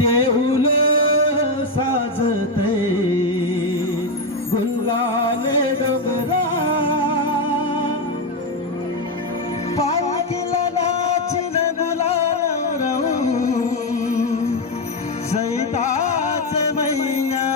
देऊल साजते गुल्लाने डोंगरा पालखीला नाचिन गुलाल सैताचे मैया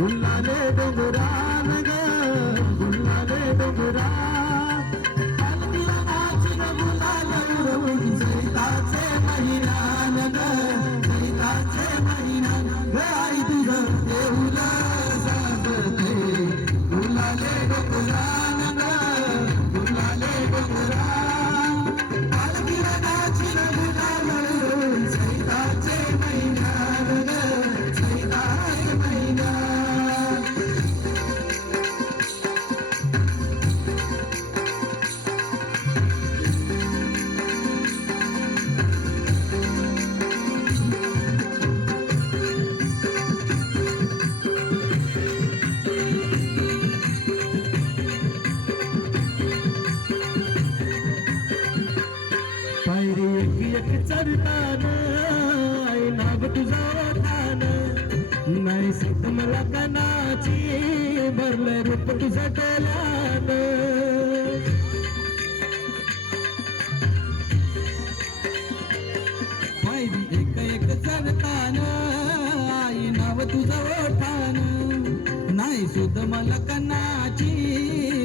गुल्लाने डोंगरा नग गुल्लाने डोंगरा पालखीला नाचिन गुलाल उडवून सैताचे महिना नग सैताचे महिना गाई तुझं देऊल साजते गुल्लाने डोंगरा नग गुल्लाने डोंगरा पालखीला नाचिन गुलाल उडवून सैताचे महिना नग सैताचे महिना एक चढतान आई नाव तुझा ओठान नाही सिद्ध मला कणाची भरलं रूप तुझं डोल्यान पायरी एक एक चढतान आई नाव तुझं ओठान नाही सुद्ध मला कणाची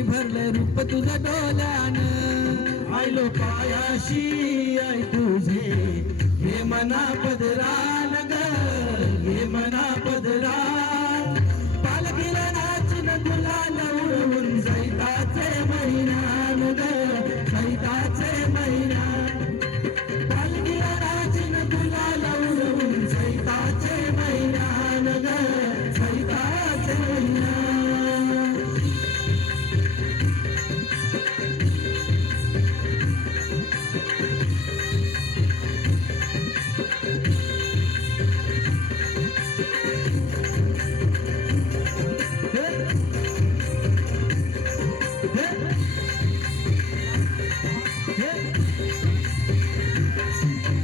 भरलं रूप तुझं डोल्यान आयलो पायाशी आई तुझे हे मना पदरा नग हे मना पदरा पालखीला नाचिन गुलाल उडवून सैताचे महिना नग सैताचे महिना पालखीला नाचिन गुलाल उडवून सैताचे महिना नग सैताचे महिना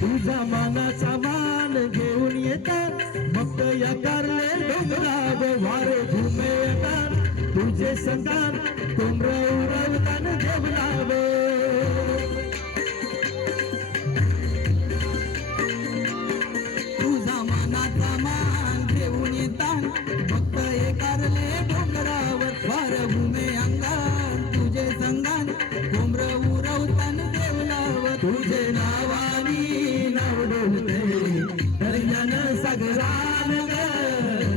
तुझा मानाचा मान घेऊन येतात भक्त या कारले डोंगराव वारे घुमे येतात तुझे संतान कोंबड उडवतान जेवणाव तुझा मानाचा मान घेऊन येतात भक्त हे कारले डोंगरावर वारे घुमे अंगान तुझे संतान कोंबड उडवतान जेवणाव तुझे नावानी नाव डोलते दर्यान सागरान ग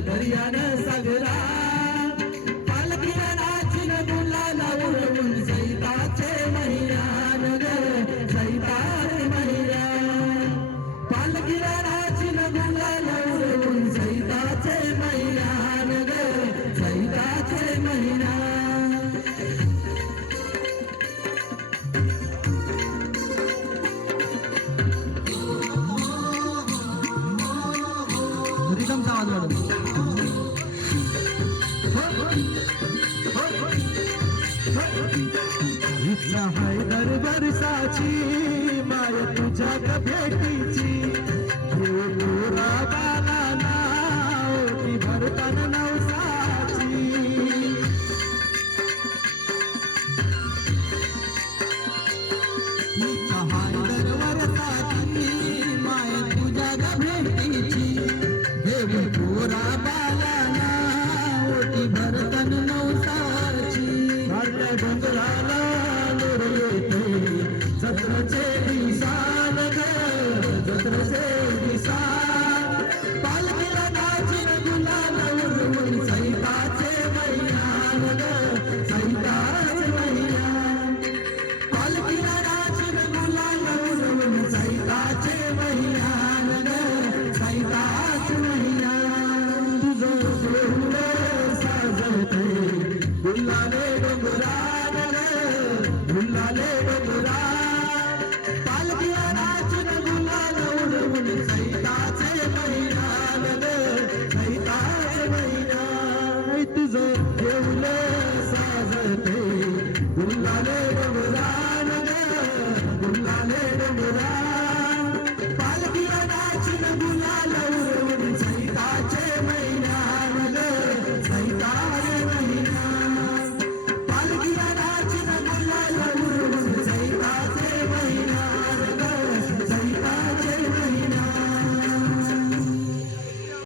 दर्यान सागरा पालखीला नाचिन गुलाल उडवून सैताचे महिना ग सैताचे महिना पालखीला नाचिन गुलाल उडवून सैताचे महिना ग सैताचे महिना रिदमचा आवाज इच्छा हाय दरबारसाची माय तुझ्या भेटीची घेऊ गोरा बाला नाव की भरताना